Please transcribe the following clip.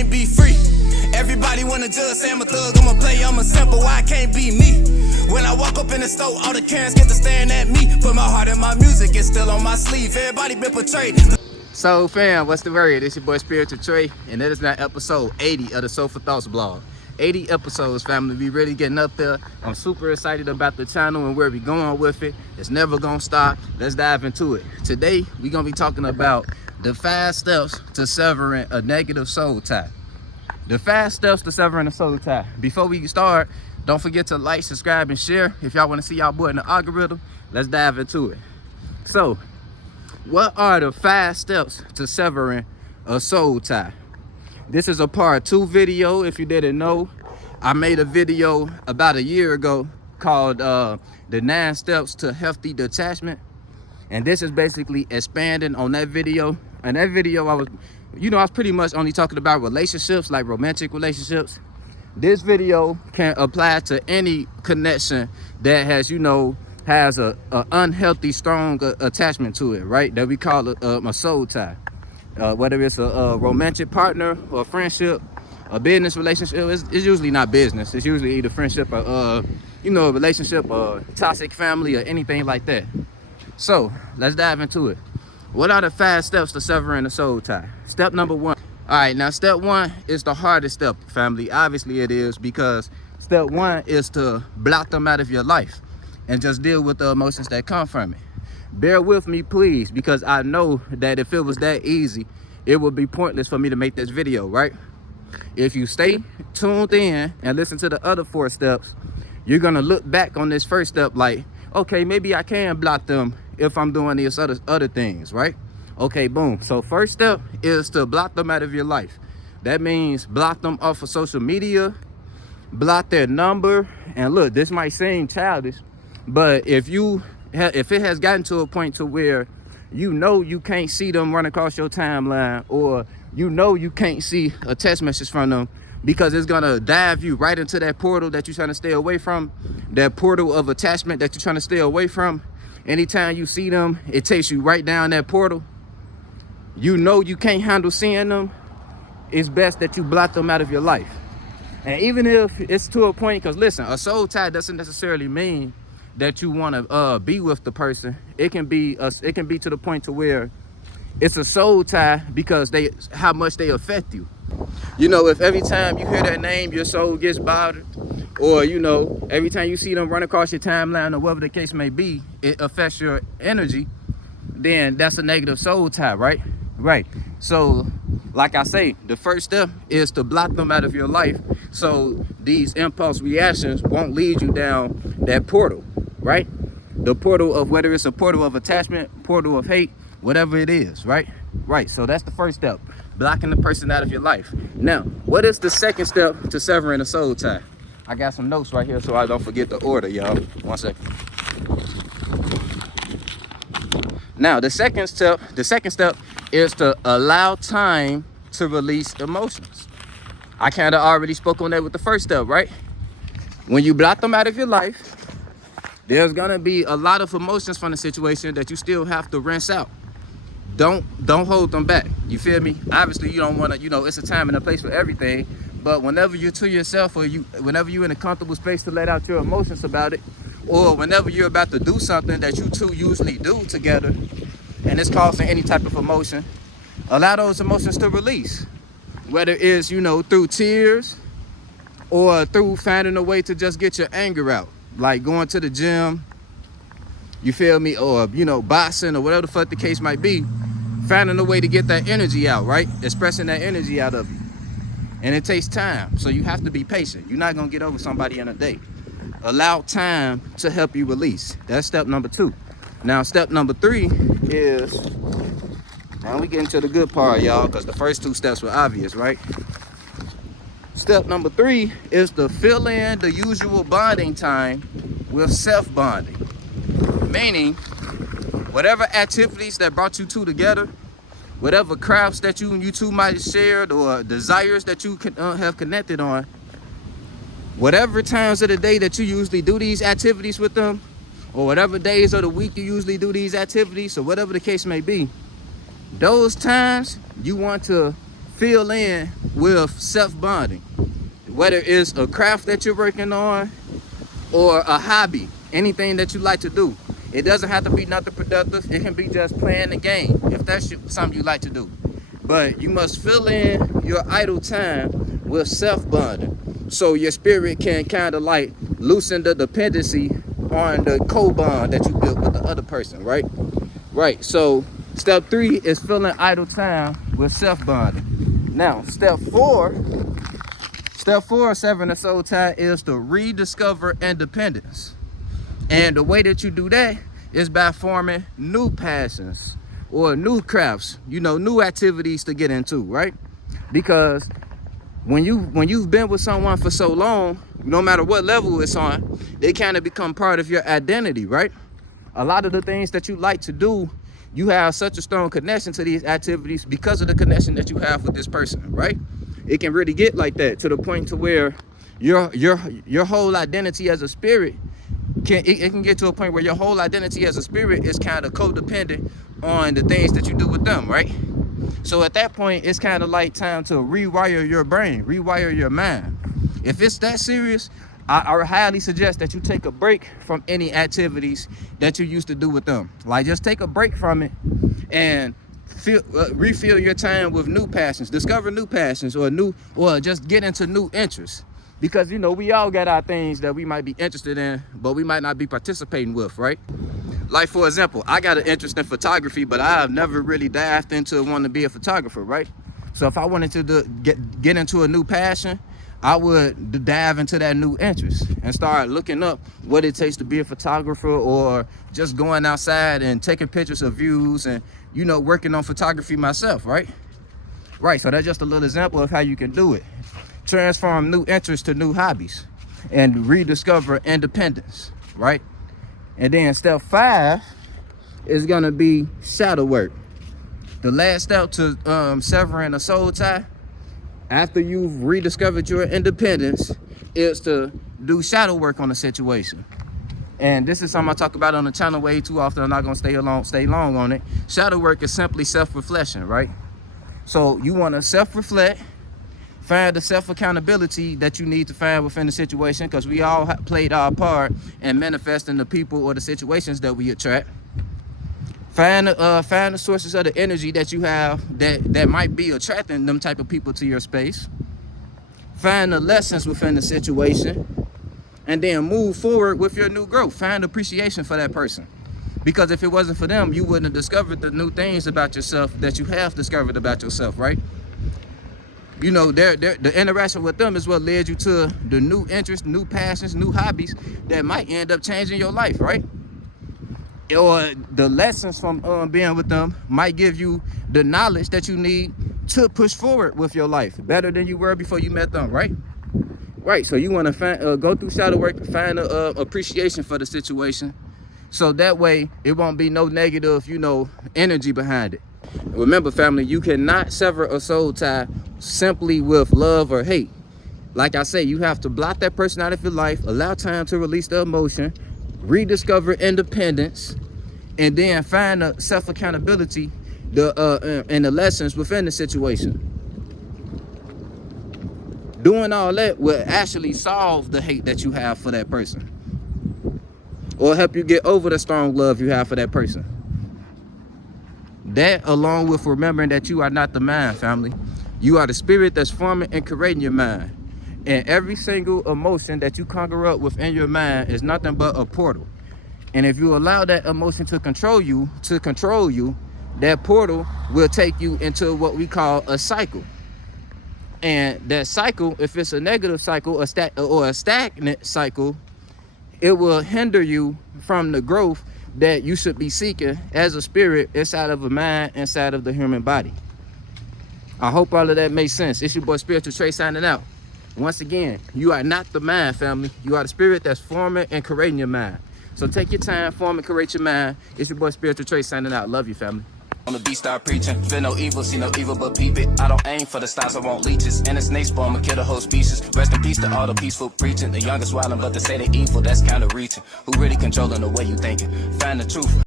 can't be free. Everybody wanna judge, say I'm a thug, I'm a player, I'm a simple, why I can't be me? When I walk up in the store, all the Karens get to staring at me. Put my heart in my music, it's still on my sleeve. Everybody been portrayed. So fam, what's the word? It's your boy Spiritual Trey, and that is now episode 80 of the Soul for Thoughts blog. 80 episodes, family. We really getting up there. I'm super excited about the channel and where we going with it. It's never gonna stop. Let's dive into it. Today, we're gonna be talking about the 5 steps to severing a negative soul tie. The 5 steps to severing a soul tie. Before we start, don't forget to like, subscribe, and share. If y'all want to see y'all boy in the algorithm, let's dive into it. So, what are the 5 steps to severing a soul tie? This is a part 2 video. If you didn't know, I made a video about a year ago called the 9 steps to healthy detachment. And this is basically expanding on that video. And that video, I was pretty much only talking about relationships, like romantic relationships. This video can apply to any connection that has, has a unhealthy, strong attachment to it, right? That we call a soul tie. Whether it's a romantic partner or a friendship, a business relationship, it's usually not business. It's usually either friendship or, a relationship or toxic family or anything like that. So let's dive into it. What are the 5 steps to severing a soul tie? Step number 1. All right, now step 1 is the hardest step, family. Obviously it is, because step 1 is to block them out of your life and just deal with the emotions that come from it. Bear with me, please, because I know that if it was that easy, it would be pointless for me to make this video, right? If you stay tuned in and listen to the other 4 steps, you're gonna look back on this first step like, okay, maybe I can block them if I'm doing these other things, right? Okay, boom. So first step is to block them out of your life. That means block them off of social media, block their number. And look, this might seem childish, but if it has gotten to a point to where you can't see them run across your timeline, or you can't see a text message from them, because it's gonna dive you right into that portal that you're trying to stay away from, that portal of attachment that you're trying to stay away from. Anytime you see them, it takes you right down that portal. You can't handle seeing them. It's best that you block them out of your life. And even if it's to a point, because listen, a soul tie doesn't necessarily mean that you want to be with the person. It can be to the point to where it's a soul tie because how much they affect you. If every time you hear that name, your soul gets bothered, or every time you see them run across your timeline, or whatever the case may be, it affects your energy, then that's a negative soul tie, right? Right. So, like I say, the first step is to block them out of your life, so these impulse reactions won't lead you down that portal, right? The portal of, whether it's a portal of attachment, portal of hate, whatever it is, right? Right. So that's the first step, blocking the person out of your life. Now, what is the second step to severing a soul tie? I got some notes right here so I don't forget the order, y'all. 1 second. Now, the second step is to allow time to release emotions. I kind of already spoke on that with the first step, right? When you block them out of your life, there's gonna be a lot of emotions from the situation that you still have to rinse out. Don't hold them back. You feel me? Obviously, you don't want to, it's a time and a place for everything. But whenever you're to yourself, or whenever you're in a comfortable space to let out your emotions about it, or whenever you're about to do something that you two usually do together, and it's causing any type of emotion, allow those emotions to release. Whether it's, through tears, or through finding a way to just get your anger out, like going to the gym, you feel me, or boxing, or whatever the fuck the case might be, finding a way to get that energy out, right? Expressing that energy out of you. And it takes time, so you have to be patient. You're not gonna get over somebody in a day. Allow time to help you release. That's step number 2. Now, step number 3 is, now we get into the good part, y'all, because the first 2 steps were obvious, right? Step number 3 is to fill in the usual bonding time with self-bonding. Meaning, whatever activities that brought you two together, whatever crafts that you two might have shared, or desires that you have connected on, whatever times of the day that you usually do these activities with them, or whatever days of the week you usually do these activities, or whatever the case may be, those times you want to fill in with self-bonding, whether it's a craft that you're working on or a hobby, anything that you like to do. It doesn't have to be nothing productive. It can be just playing the game if that's something you like to do. But you must fill in your idle time with self-bonding, so your spirit can kind of like loosen the dependency on the co-bond that you built with the other person, right? Right. So step 3 is filling idle time with self-bonding. Now, step 4 of severing the soul tie is to rediscover independence. And the way that you do that is by forming new passions or new crafts, new activities to get into, right? Because when you've been with someone for so long, no matter what level it's on, they kind of become part of your identity, right? A lot of the things that you like to do, you have such a strong connection to these activities because of the connection that you have with this person, right? It can really get like that, to the point to where your whole identity as a spirit it can get to a point where your whole identity as a spirit is kind of codependent on the things that you do with them, right? So at that point, it's kind of like time to rewire your brain, rewire your mind. If it's that serious, I highly suggest that you take a break from any activities that you used to do with them. Like, just take a break from it and refill your time with new passions, discover new passions, or just get into new interests. Because, we all got our things that we might be interested in, but we might not be participating with, right? Like, for example, I got an interest in photography, but I have never really dived into wanting to be a photographer, right? So if I wanted to get into a new passion, I would dive into that new interest and start looking up what it takes to be a photographer, or just going outside and taking pictures of views and, working on photography myself, right? Right, so that's just a little example of how you can do it. Transform new interests to new hobbies and rediscover independence, right? And then step 5 is gonna be shadow work. The last step to severing a soul tie, after you've rediscovered your independence, is to do shadow work on a situation. And this is something I talk about on the channel way too often. I'm not gonna stay long on it. Shadow work is simply self-reflection, right? So you wanna self-reflect, find the self-accountability that you need to find within the situation, because we all played our part in manifesting the people or the situations that we attract. Find the sources of the energy that you have that might be attracting them type of people to your space. Find the lessons within the situation, and then move forward with your new growth. Find appreciation for that person, because if it wasn't for them, you wouldn't have discovered the new things about yourself that you have discovered about yourself, right? The interaction with them is what led you to the new interests, new passions, new hobbies that might end up changing your life, right? Or the lessons from being with them might give you the knowledge that you need to push forward with your life better than you were before you met them, right? Right, so you want to go through shadow work, find appreciation for the situation, so that way it won't be no negative, energy behind it. Remember, family, you cannot sever a soul tie simply with love or hate. Like I say, you have to block that person out of your life, allow time to release the emotion, rediscover independence, and then find the self-accountability and the lessons within the situation. Doing all that will actually solve the hate that you have for that person, or help you get over the strong love you have for that person. That, along with remembering that you are not the mind, family. You are the spirit that's forming and creating your mind. And every single emotion that you conjure up within your mind is nothing but a portal. And if you allow that emotion to control you, that portal will take you into what we call a cycle. And that cycle, if it's a negative cycle or a stagnant cycle, it will hinder you from the growth that you should be seeking as a spirit inside of a mind, inside of the human body. I hope all of that makes sense. It's your boy Spiritual Trey signing out. Once again, you are not the mind, family. You are the spirit that's forming and creating your mind. So take your time, form and create your mind. It's your boy Spiritual Trey signing out. Love you, family. On the beat, start preaching. Feel no evil, see no evil but peep it. I don't aim for the stars, I want leeches. And a snake spawn, I'ma kill the whole species. Rest in peace to all the peaceful preaching. The youngest wildin', but they say they evil, that's kinda reaching. Who really controlling the way you thinking? Find the truth.